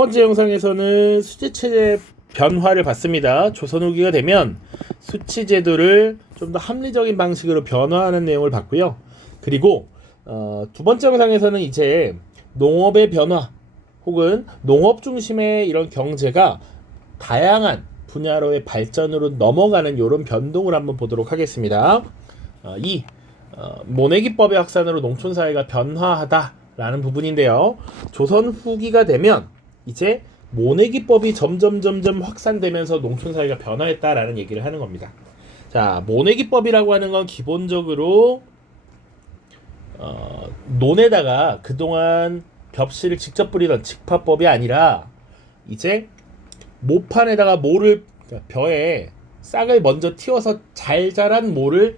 번째 영상에서는 수치체제 변화를 봤습니다. 조선 후기가 되면 수치제도를 좀 더 합리적인 방식으로 변화하는 내용을 봤고요. 그리고 두 번째 영상에서는 이제 농업의 변화 혹은 농업 중심의 이런 경제가 다양한 분야로의 발전으로 넘어가는 이런 변동을 한번 보도록 하겠습니다. 모내기법의 확산으로 농촌사회가 변화하다라는 부분인데요. 조선 후기가 되면 이제 모내기법이 점점 확산되면서 농촌사회가 변화했다라는 얘기를 하는 겁니다. 자, 모내기법이라고 하는 건 기본적으로 논에다가 그동안 벽실을 직접 뿌리던 직파법이 아니라 이제 모판에다가 모를, 벼에 싹을 먼저 틔워서 잘 자란 모를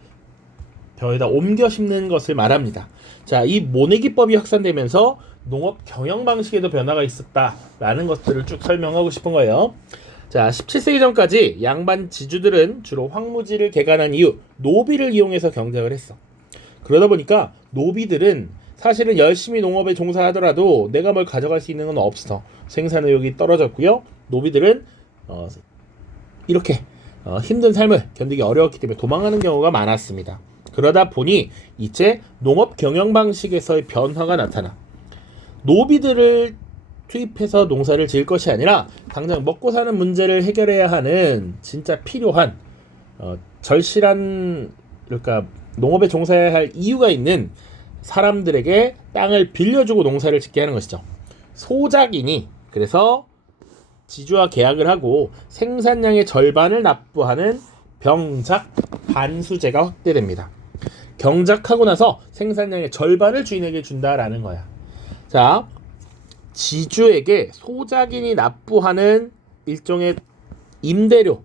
벼에다 옮겨 심는 것을 말합니다. 자, 이 모내기법이 확산되면서 농업 경영 방식에도 변화가 있었다라는 것들을 쭉 설명하고 싶은 거예요. 자, 17세기 전까지 양반 지주들은 주로 황무지를 개간한 이후 노비를 이용해서 경작을 했어. 그러다 보니까 노비들은 사실은 열심히 농업에 종사하더라도 내가 뭘 가져갈 수 있는 건 없어. 생산 의욕이 떨어졌고요. 노비들은 이렇게 힘든 삶을 견디기 어려웠기 때문에 도망가는 경우가 많았습니다. 그러다 보니 이제 농업 경영 방식에서의 변화가 나타나. 노비들을 투입해서 농사를 지을 것이 아니라 당장 먹고 사는 문제를 해결해야 하는 진짜 필요한 절실한, 그러니까 농업에 종사해야 할 이유가 있는 사람들에게 땅을 빌려주고 농사를 짓게 하는 것이죠. 소작이니 그래서 지주와 계약을 하고 생산량의 절반을 납부하는 병작 반수제가 확대됩니다. 경작하고 나서 생산량의 절반을 주인에게 준다라는 거야. 자, 지주에게 소작인이 납부하는 일종의 임대료,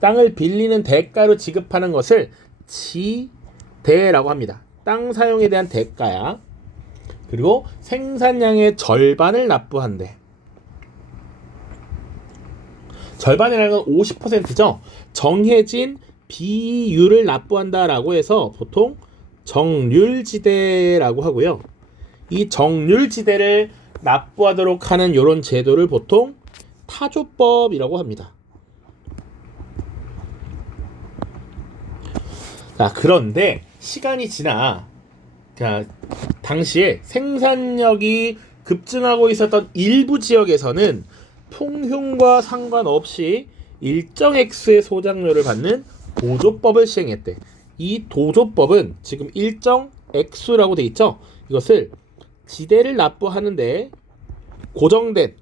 땅을 빌리는 대가로 지급하는 것을 지대라고 합니다. 땅 사용에 대한 대가야. 그리고 생산량의 절반을 납부한대. 절반이라는 건 50%죠. 정해진 비율을 납부한다라고 해서 보통 정률지대라고 하고요. 이 정률지대를 납부하도록 하는 이런 제도를 보통 타조법이라고 합니다. 자, 그런데 시간이 지나, 당시에 생산력이 급증하고 있었던 일부 지역에서는 통흉과 상관없이 일정 액수의 소작료를 받는 도조법을 시행했대. 이 도조법은 지금 일정 액수라고 돼 있죠. 이것을 지대를 납부하는데 고정된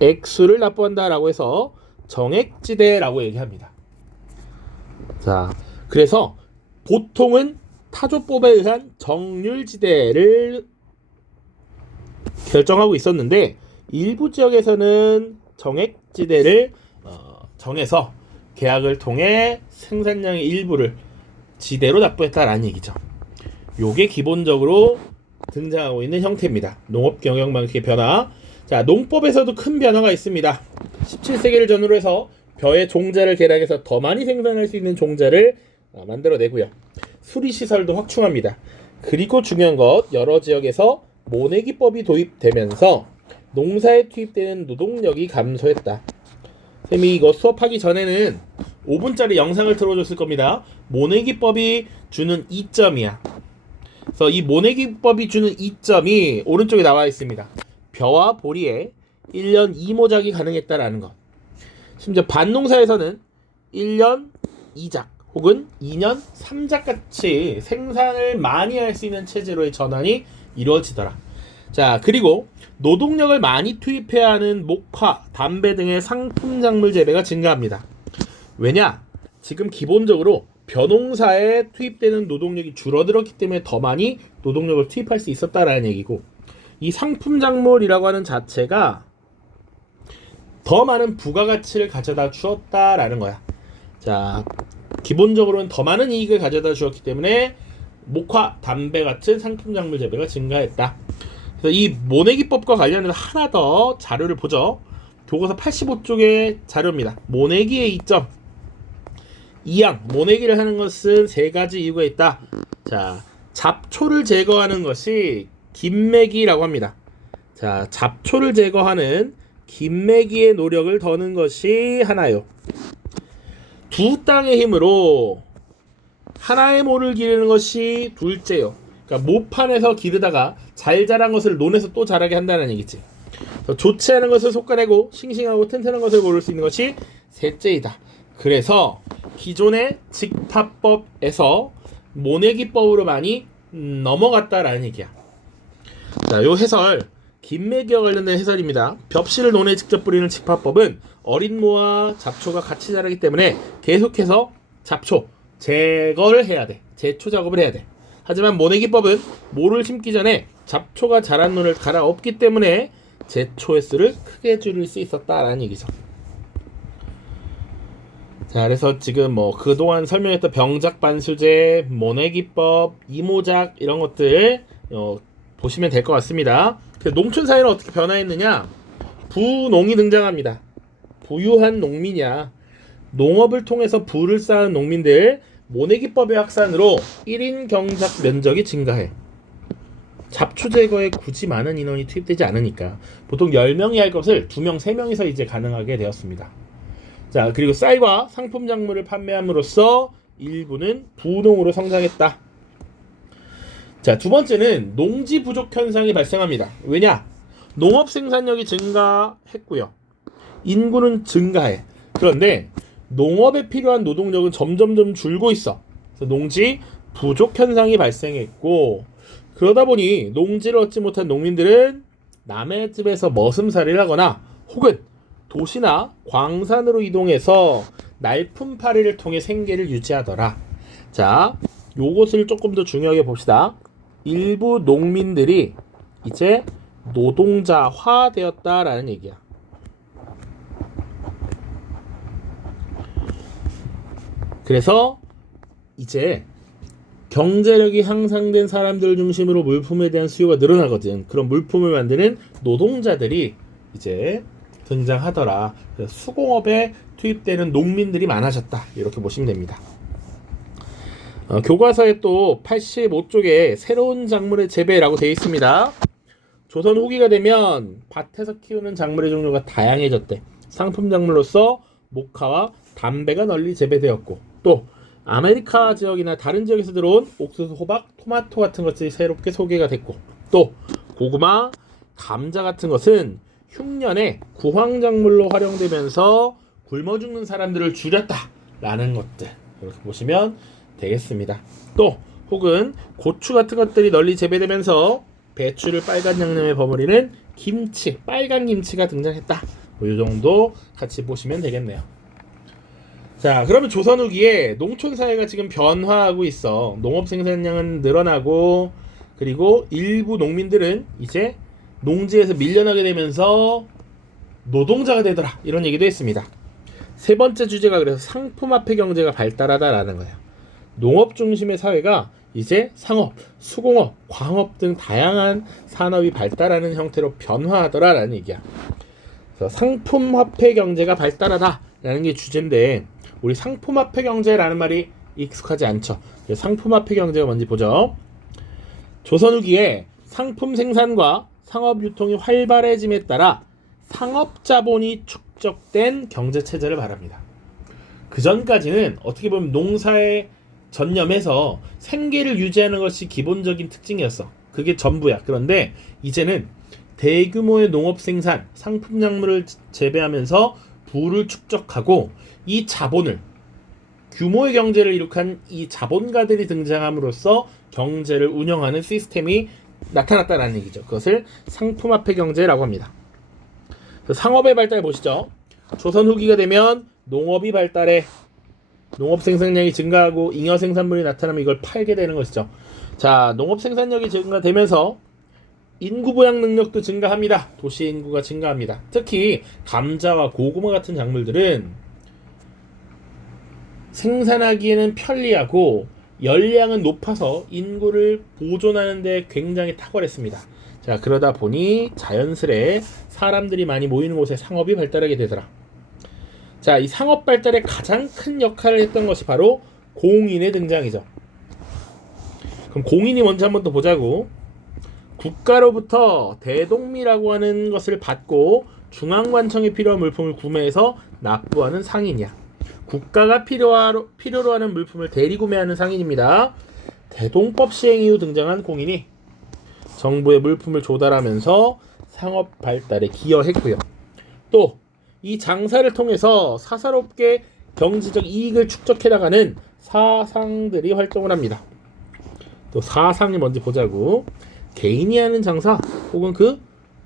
액수를 납부한다라고 해서 정액지대라고 얘기합니다. 자, 그래서 보통은 타조법에 의한 정률지대를 결정하고 있었는데 일부 지역에서는 정액지대를 정해서 계약을 통해 생산량의 일부를 지대로 납부했다라는 얘기죠. 요게 기본적으로 등장하고 있는 형태입니다. 농업 경영 방식의 변화. 자, 농법에서도 큰 변화가 있습니다. 17세기를 전후로 해서 벼의 종자를 개량해서 더 많이 생산할 수 있는 종자를 만들어내고요. 수리시설도 확충합니다. 그리고 중요한 것, 여러 지역에서 모내기법이 도입되면서 농사에 투입되는 노동력이 감소했다. 쌤이 이거 수업하기 전에는 5분짜리 영상을 틀어줬을 겁니다. 모내기법이 주는 이점이야. 그래서 이 모내기법이 주는 이점이 오른쪽에 나와 있습니다. 벼와 보리에 1년 2모작이 가능했다라는 것. 심지어 밭농사에서는 1년 2작 혹은 2년 3작 같이 생산을 많이 할 수 있는 체제로의 전환이 이루어지더라. 자, 그리고 노동력을 많이 투입해야 하는 목화, 담배 등의 상품 작물 재배가 증가합니다. 왜냐? 지금 기본적으로 벼농사에 투입되는 노동력이 줄어들었기 때문에 더 많이 노동력을 투입할 수 있었다라는 얘기고, 이 상품 작물이라고 하는 자체가 더 많은 부가가치를 가져다 주었다라는 거야. 자, 기본적으로는 더 많은 이익을 가져다 주었기 때문에 목화, 담배 같은 상품 작물 재배가 증가했다. 그래서 이 모내기법과 관련해서 하나 더 자료를 보죠. 교과서 85쪽의 자료입니다. 모내기의 이점. 이양, 모내기를 하는 것은 세 가지 이유가 있다. 자, 잡초를 제거하는 것이 김매기라고 합니다. 자, 잡초를 제거하는 김매기의 노력을 더는 것이 하나요. 두 땅의 힘으로 하나의 모를 기르는 것이 둘째요. 그러니까 모판에서 기르다가 잘 자란 것을 논에서 또 자라게 한다는 얘기지. 좋지 않은 것을 솎아내고 싱싱하고 튼튼한 것을 고를 수 있는 것이 셋째이다. 그래서 기존의 직파법에서 모내기법으로 많이 넘어갔다라는 얘기야. 자, 요 해설 김매기와 관련된 해설입니다. 벽실을 논에 직접 뿌리는 직파법은 어린 모와 잡초가 같이 자라기 때문에 계속해서 잡초 제거를 해야 돼. 제초 작업을 해야 돼. 하지만 모내기법은 모를 심기 전에 잡초가 자란 논을 갈아엎기 때문에 제초 횟수를 크게 줄일 수 있었다라는 얘기죠. 자, 그래서 지금 뭐 그동안 설명했던 병작 반수제, 모내기법, 이모작 이런 것들 보시면 될 것 같습니다. 농촌 사회는 어떻게 변화했느냐? 부농이 등장합니다. 부유한 농민이야. 농업을 통해서 부를 쌓은 농민들 모내기법의 확산으로 1인 경작 면적이 증가해. 잡초 제거에 굳이 많은 인원이 투입되지 않으니까 보통 10명이 할 것을 2명, 3명이서 이제 가능하게 되었습니다. 자, 그리고 쌀과 상품 작물을 판매함으로써 일부는 부농으로 성장했다. 자, 두 번째는 농지 부족 현상이 발생합니다. 왜냐? 농업 생산력이 증가했고요. 인구는 증가해. 그런데 농업에 필요한 노동력은 점점점 줄고 있어. 그래서 농지 부족 현상이 발생했고, 그러다 보니 농지를 얻지 못한 농민들은 남의 집에서 머슴살이를 하거나 혹은 도시나 광산으로 이동해서 날품팔이를 통해 생계를 유지하더라. 자, 요것을 조금 더 중요하게 봅시다. 일부 농민들이 이제 노동자화 되었다라는 얘기야. 그래서 이제 경제력이 향상된 사람들 중심으로 물품에 대한 수요가 늘어나거든. 그런 물품을 만드는 노동자들이 이제 등장하더라. 그래서 수공업에 투입되는 농민들이 많아졌다. 이렇게 보시면 됩니다. 교과서에 또 85쪽에 새로운 작물의 재배라고 되어 있습니다. 조선 후기가 되면 밭에서 키우는 작물의 종류가 다양해졌대. 상품 작물로서 모카와 담배가 널리 재배되었고, 또 아메리카 지역이나 다른 지역에서 들어온 옥수수, 호박, 토마토 같은 것들이 새롭게 소개가 됐고, 또 고구마, 감자 같은 것은 흉년에 구황작물로 활용되면서 굶어 죽는 사람들을 줄였다라는 것들, 이렇게 보시면 되겠습니다. 또 혹은 고추 같은 것들이 널리 재배되면서 배추를 빨간 양념에 버무리는 김치, 빨간 김치가 등장했다. 뭐 이 정도 같이 보시면 되겠네요. 자, 그러면 조선 후기에 농촌 사회가 지금 변화하고 있어. 농업 생산량은 늘어나고, 그리고 일부 농민들은 이제 농지에서 밀려나게 되면서 노동자가 되더라. 이런 얘기도 했습니다. 세 번째 주제가 그래서 상품화폐 경제가 발달하다라는 거예요. 농업 중심의 사회가 이제 상업, 수공업, 광업 등 다양한 산업이 발달하는 형태로 변화하더라라는 얘기야. 그래서 상품화폐 경제가 발달하다라는 게 주제인데, 우리 상품화폐 경제라는 말이 익숙하지 않죠. 상품화폐 경제가 뭔지 보죠. 조선 후기에 상품 생산과 상업 유통이 활발해짐에 따라 상업 자본이 축적된 경제 체제를 말합니다. 그 전까지는 어떻게 보면 농사에 전념해서 생계를 유지하는 것이 기본적인 특징이었어. 그게 전부야. 그런데 이제는 대규모의 농업 생산, 상품 작물을 재배하면서 부를 축적하고 이 자본을, 규모의 경제를 이룩한 이 자본가들이 등장함으로써 경제를 운영하는 시스템이 나타났다는 얘기죠. 그것을 상품화폐 경제라고 합니다. 상업의 발달 보시죠. 조선 후기가 되면 농업이 발달해 농업 생산량이 증가하고 잉여 생산물이 나타나면 이걸 팔게 되는 것이죠. 자, 농업 생산력이 증가되면서 인구 부양 능력도 증가합니다. 도시 인구가 증가합니다. 특히 감자와 고구마 같은 작물들은 생산하기에는 편리하고 열량은 높아서 인구를 보존하는 데 굉장히 탁월했습니다. 자, 그러다 보니 자연스레 사람들이 많이 모이는 곳에 상업이 발달하게 되더라. 자, 이 상업 발달에 가장 큰 역할을 했던 것이 바로 공인의 등장이죠. 그럼 공인이 뭔지 한번 더 보자고. 국가로부터 대동미라고 하는 것을 받고 중앙관청에 필요한 물품을 구매해서 납부하는 상인이야. 국가가 필요로 하는 물품을 대리구매하는 상인입니다. 대동법 시행 이후 등장한 공인이 정부의 물품을 조달하면서 상업 발달에 기여했고요. 또 이 장사를 통해서 사사롭게 경제적 이익을 축적해 나가는 사상들이 활동을 합니다. 또 사상이 뭔지 보자고. 개인이 하는 장사 혹은 그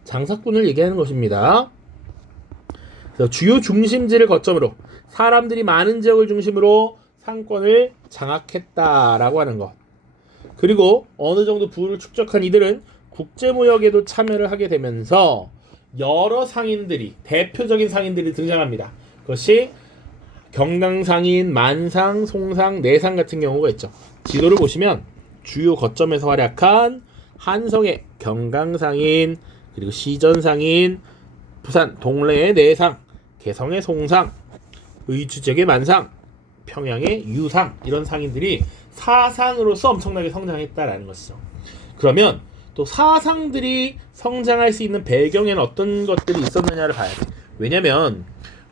장사꾼을 얘기하는 것입니다. 그래서 주요 중심지를 거점으로 사람들이 많은 지역을 중심으로 상권을 장악했다라고 하는 것. 그리고 어느 정도 부를 축적한 이들은 국제무역에도 참여를 하게 되면서 여러 상인들이, 대표적인 상인들이 등장합니다. 그것이 경강상인, 만상, 송상, 내상 같은 경우가 있죠. 지도를 보시면 주요 거점에서 활약한 한성의 경강상인, 그리고 시전상인, 부산 동래의 내상, 개성의 송상, 의주적의 만상, 평양의 유상, 이런 상인들이 사상으로서 엄청나게 성장했다라는 것이죠. 그러면 또 사상들이 성장할 수 있는 배경에는 어떤 것들이 있었느냐를 봐야 돼. 왜냐면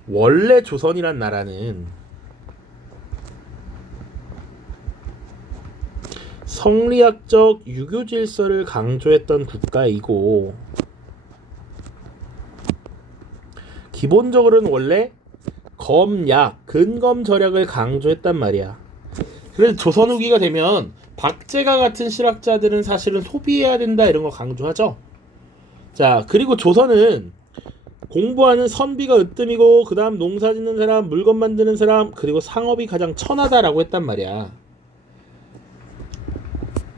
원래 조선이란 나라는 성리학적 유교 질서를 강조했던 국가이고, 기본적으로는 원래 검약, 근검절약을 강조했단 말이야. 그래서 조선 후기가 되면 박제가 같은 실학자들은 사실은 소비해야 된다 이런 거 강조하죠. 자, 그리고 조선은 공부하는 선비가 으뜸이고, 그 다음 농사 짓는 사람, 물건 만드는 사람, 그리고 상업이 가장 천하다라고 했단 말이야.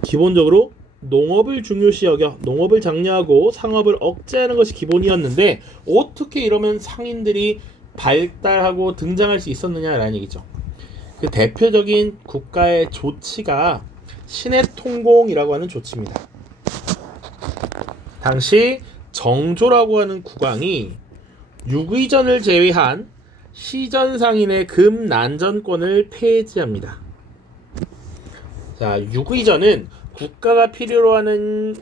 기본적으로 농업을 중요시 여겨 농업을 장려하고 상업을 억제하는 것이 기본이었는데, 어떻게 이러면 상인들이 발달하고 등장할 수 있었느냐라는 얘기죠. 그 대표적인 국가의 조치가 신해통공이라고 하는 조치입니다. 당시 정조라고 하는 국왕이 육의전을 제외한 시전상인의 금난전권을 폐지합니다. 자, 육의전은 국가가 필요로 하는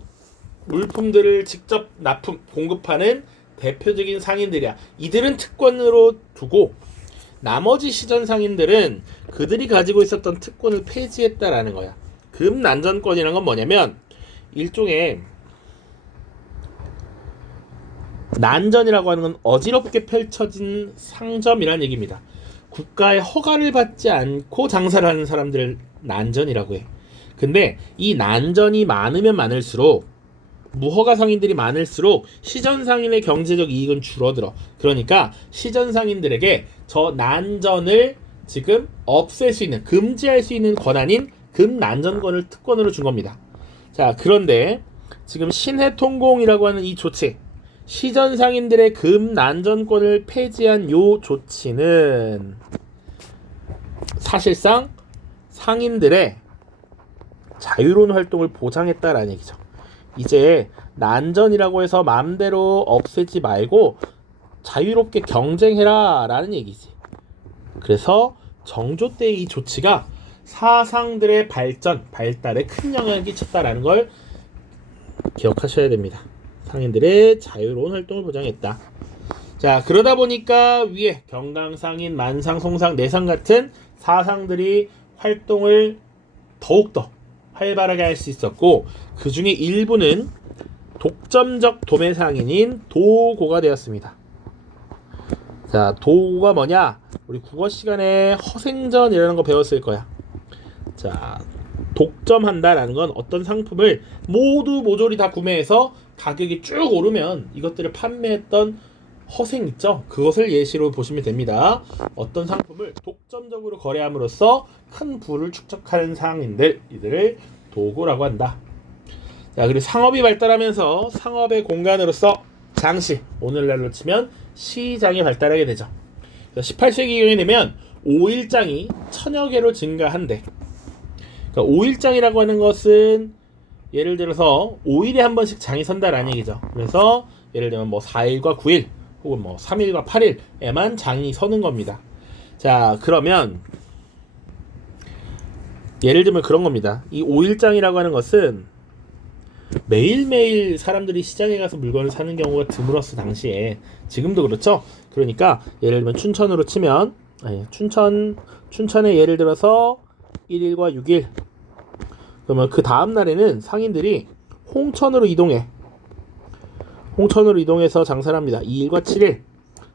물품들을 직접 공급하는 대표적인 상인들이야. 이들은 특권으로 두고 나머지 시전 상인들은 그들이 가지고 있었던 특권을 폐지했다라는 거야. 금난전권이라는 건 뭐냐면 일종의 난전이라고 하는 건 어지럽게 펼쳐진 상점이라는 얘기입니다. 국가의 허가를 받지 않고 장사를 하는 사람들을 난전이라고 해. 근데 이 난전이 많으면 많을수록, 무허가 상인들이 많을수록 시전 상인의 경제적 이익은 줄어들어. 그러니까 시전 상인들에게 저 난전을 지금 없앨 수 있는, 금지할 수 있는 권한인 금난전권을 특권으로 준 겁니다. 자, 그런데 지금 신해통공이라고 하는 이 조치, 시전 상인들의 금난전권을 폐지한 요 조치는 사실상 상인들의 자유로운 활동을 보장했다라는 얘기죠. 이제 난전이라고 해서 마음대로 없애지 말고 자유롭게 경쟁해라 라는 얘기지. 그래서 정조 때의 이 조치가 사상들의 발달에 큰 영향을 끼쳤다라는 걸 기억하셔야 됩니다. 상인들의 자유로운 활동을 보장했다. 자, 그러다 보니까 위에 경강상인, 만상, 송상, 내상 같은 사상들이 활동을 더욱더 활발하게 할 수 있었고, 그 중에 일부는 독점적 도매상인인 도고가 되었습니다. 자, 도고가 뭐냐? 우리 국어 시간에 허생전이라는 거 배웠을 거야. 자, 독점한다라는 건 어떤 상품을 모두 모조리 다 구매해서 가격이 쭉 오르면 이것들을 판매했던 허생 있죠? 그것을 예시로 보시면 됩니다. 어떤 상품을 독점적으로 거래함으로써 큰 부를 축적하는 상인들, 이들을 도고라고 한다. 자, 그리고 상업이 발달하면서 상업의 공간으로서 장시, 오늘날로 치면 시장이 발달하게 되죠. 18세기경이 되면 오일장이 천여 개로 증가한대. 그러니까 오일장이라고 하는 것은 예를 들어서 5일에 한 번씩 장이 선다라는 얘기죠. 그래서 예를 들면 뭐 4일과 9일 혹은 뭐 3일과 8일에만 장이 서는 겁니다. 자, 그러면 예를 들면 그런 겁니다. 이 5일장이라고 하는 것은 매일매일 사람들이 시장에 가서 물건을 사는 경우가 드물었어 당시에. 지금도 그렇죠. 그러니까 예를 들면 춘천으로 치면 춘천에 예를 들어서 1일과 6일, 그러면 그 다음 날에는 상인들이 홍천으로 이동해서 장사를 합니다. 2일과 7일.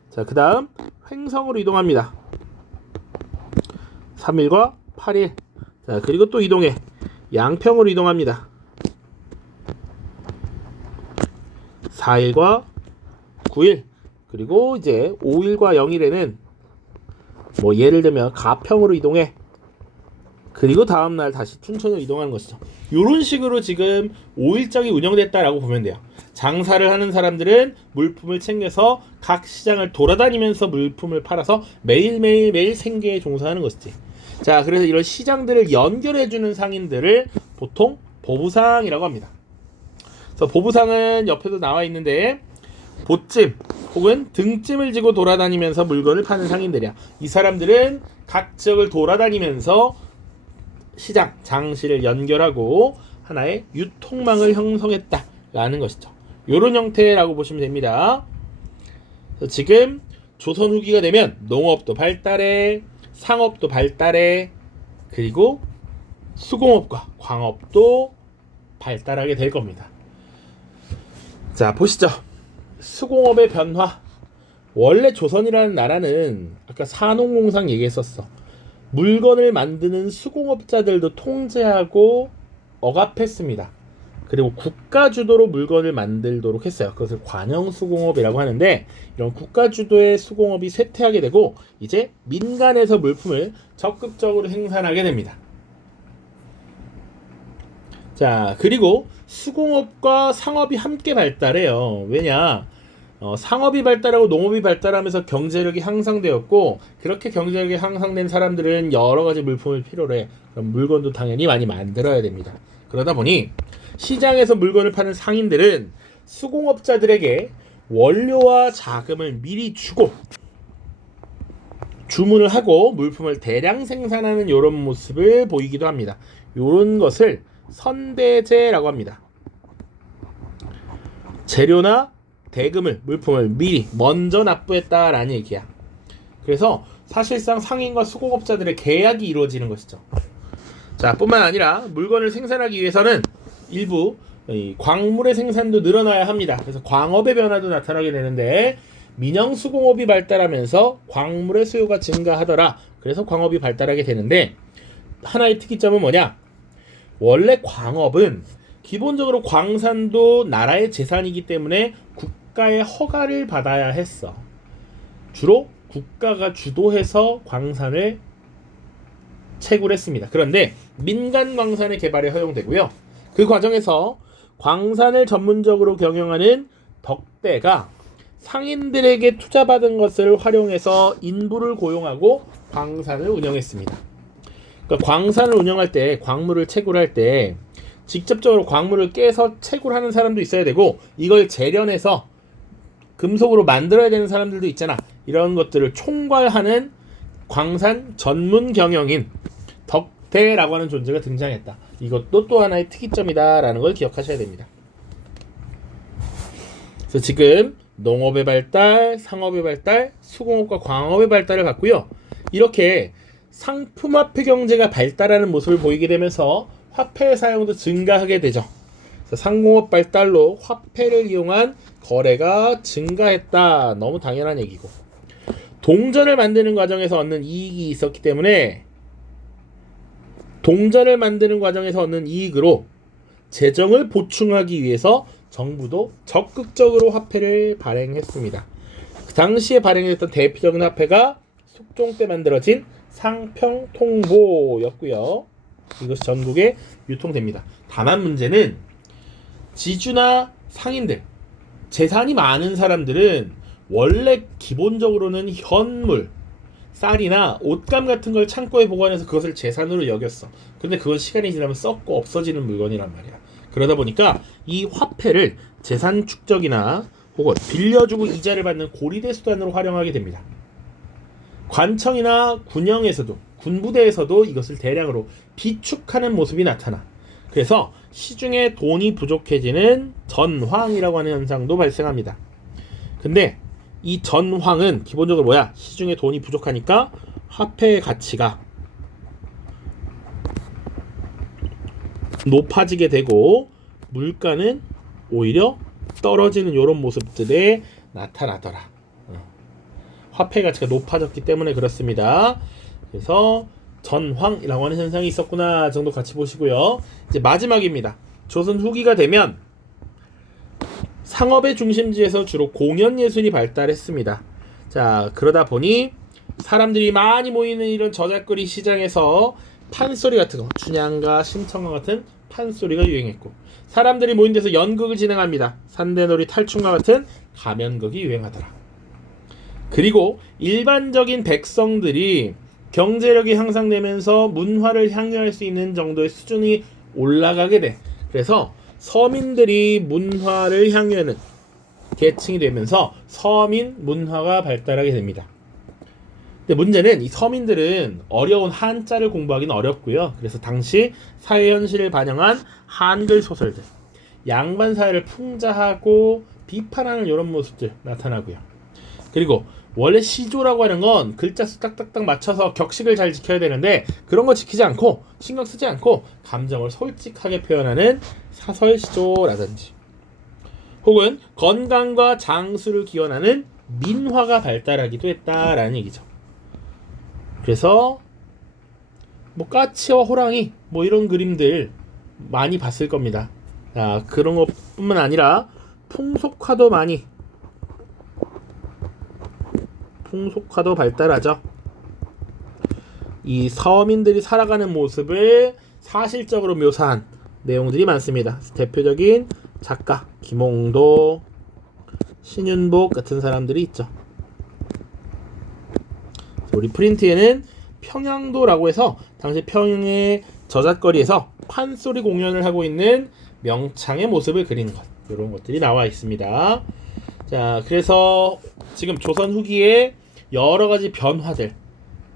자, 그 다음 횡성으로 이동합니다. 3일과 8일. 자, 그리고 또 이동해 양평으로 이동합니다. 4일과 9일. 그리고 이제 5일과 0일에는 뭐 예를 들면 가평으로 이동해. 그리고 다음날 다시 춘천으로 이동하는 것이죠. 이런 식으로 지금 5일장이 운영됐다라고 보면 돼요. 장사를 하는 사람들은 물품을 챙겨서 각 시장을 돌아다니면서 물품을 팔아서 매일 생계에 종사하는 것이지. 자, 그래서 이런 시장들을 연결해주는 상인들을 보통 보부상이라고 합니다. 그래서 보부상은 옆에도 나와 있는데 보찜 혹은 등찜을 지고 돌아다니면서 물건을 파는 상인들이야. 이 사람들은 각 지역을 돌아다니면서 시장, 장시를 연결하고 하나의 유통망을 형성했다라는 것이죠. 이런 형태라고 보시면 됩니다. 그래서 지금 조선 후기가 되면 농업도 발달해, 상업도 발달해, 그리고 수공업과 광업도 발달하게 될 겁니다. 자, 보시죠. 수공업의 변화. 원래 조선이라는 나라는 아까 산업공상 얘기했었어. 물건을 만드는 수공업자들도 통제하고 억압했습니다. 그리고 국가 주도로 물건을 만들도록 했어요. 그것을 관영 수공업이라고 하는데, 이런 국가 주도의 수공업이 쇠퇴하게 되고 이제 민간에서 물품을 적극적으로 생산하게 됩니다. 자, 그리고 수공업과 상업이 함께 발달해요. 왜냐? 상업이 발달하고 농업이 발달하면서 경제력이 향상되었고, 그렇게 경제력이 향상된 사람들은 여러 가지 물품을 필요로 해. 그럼 물건도 당연히 많이 만들어야 됩니다. 그러다 보니 시장에서 물건을 파는 상인들은 수공업자들에게 원료와 자금을 미리 주고 주문을 하고 물품을 대량 생산하는 이런 모습을 보이기도 합니다. 이런 것을 선대제라고 합니다. 재료나 대금을, 물품을 미리 먼저 납부했다라는 얘기야. 그래서 사실상 상인과 수공업자들의 계약이 이루어지는 것이죠. 자, 뿐만 아니라 물건을 생산하기 위해서는 일부 광물의 생산도 늘어나야 합니다. 그래서 광업의 변화도 나타나게 되는데, 민영수공업이 발달하면서 광물의 수요가 증가하더라. 그래서 광업이 발달하게 되는데, 하나의 특이점은 뭐냐? 원래 광업은 기본적으로 광산도 나라의 재산이기 때문에 국가의 허가를 받아야 했어. 주로 국가가 주도해서 광산을 채굴했습니다. 그런데 민간 광산의 개발이 허용되고요. 그 과정에서 광산을 전문적으로 경영하는 덕대가 상인들에게 투자받은 것을 활용해서 인부를 고용하고 광산을 운영했습니다. 그러니까 광산을 운영할 때, 광물을 채굴할 때 직접적으로 광물을 깨서 채굴하는 사람도 있어야 되고, 이걸 재련해서 금속으로 만들어야 되는 사람들도 있잖아. 이런 것들을 총괄하는 광산 전문 경영인 덕대라고 하는 존재가 등장했다. 이것도 또 하나의 특이점이다라는 걸 기억하셔야 됩니다. 그래서 지금 농업의 발달, 상업의 발달, 수공업과 광업의 발달을 봤고요. 이렇게 상품화폐 경제가 발달하는 모습을 보이게 되면서 화폐의 사용도 증가하게 되죠. 그래서 상공업 발달로 화폐를 이용한 거래가 증가했다. 너무 당연한 얘기고, 동전을 만드는 과정에서 얻는 이익이 있었기 때문에 동전을 만드는 과정에서 얻는 이익으로 재정을 보충하기 위해서 정부도 적극적으로 화폐를 발행했습니다. 그 당시에 발행했던 대표적인 화폐가 숙종 때 만들어진 상평통보였고요. 이것이 전국에 유통됩니다. 다만 문제는 지주나 상인들, 재산이 많은 사람들은 원래 기본적으로는 현물, 쌀이나 옷감 같은 걸 창고에 보관해서 그것을 재산으로 여겼어. 근데 그건 시간이 지나면 썩고 없어지는 물건이란 말이야. 그러다 보니까 이 화폐를 재산 축적이나 혹은 빌려주고 이자를 받는 고리대 수단으로 활용하게 됩니다. 관청이나 군영에서도, 군부대에서도 이것을 대량으로 비축하는 모습이 나타나. 그래서 시중에 돈이 부족해지는 전황이라고 하는 현상도 발생합니다. 근데 이 전황은 기본적으로 뭐야? 시중에 돈이 부족하니까 화폐의 가치가 높아지게 되고 물가는 오히려 떨어지는 이런 모습들에 나타나더라. 화폐 가치가 높아졌기 때문에 그렇습니다. 그래서 전황이라고 하는 현상이 있었구나 정도 같이 보시고요. 이제 마지막입니다. 조선 후기가 되면 상업의 중심지에서 주로 공연 예술이 발달했습니다. 자, 그러다 보니 사람들이 많이 모이는 이런 저작거리 시장에서 판소리 같은 거, 춘향가, 심청가 같은 판소리가 유행했고, 사람들이 모인 데서 연극을 진행합니다. 산대놀이, 탈춤과 같은 가면극이 유행하더라. 그리고 일반적인 백성들이 경제력이 향상되면서 문화를 향유할 수 있는 정도의 수준이 올라가게 돼. 그래서 서민들이 문화를 향유하는 계층이 되면서 서민 문화가 발달하게 됩니다. 근데 문제는 이 서민들은 어려운 한자를 공부하기는 어렵고요. 그래서 당시 사회 현실을 반영한 한글 소설들, 양반 사회를 풍자하고 비판하는 이런 모습들 나타나고요. 그리고 원래 시조라고 하는 건 글자 수 딱딱딱 맞춰서 격식을 잘 지켜야 되는데 그런 거 지키지 않고 신경 쓰지 않고 감정을 솔직하게 표현하는 사설 시조라든지, 혹은 건강과 장수를 기원하는 민화가 발달하기도 했다라는 얘기죠. 그래서 뭐 까치와 호랑이 뭐 이런 그림들 많이 봤을 겁니다. 자, 그런 것뿐만 아니라 풍속화도 발달하죠. 이 서민들이 살아가는 모습을 사실적으로 묘사한 내용들이 많습니다. 대표적인 작가 김홍도, 신윤복 같은 사람들이 있죠. 우리 프린트에는 평양도라고 해서 당시 평양의 저잣거리에서 판소리 공연을 하고 있는 명창의 모습을 그린 것, 이런 것들이 나와 있습니다. 자, 그래서 지금 조선 후기의 여러 가지 변화들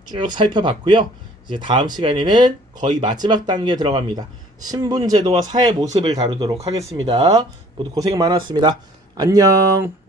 쭉 살펴봤고요. 이제 다음 시간에는 거의 마지막 단계에 들어갑니다. 신분제도와 사회 모습을 다루도록 하겠습니다. 모두 고생 많았습니다. 안녕.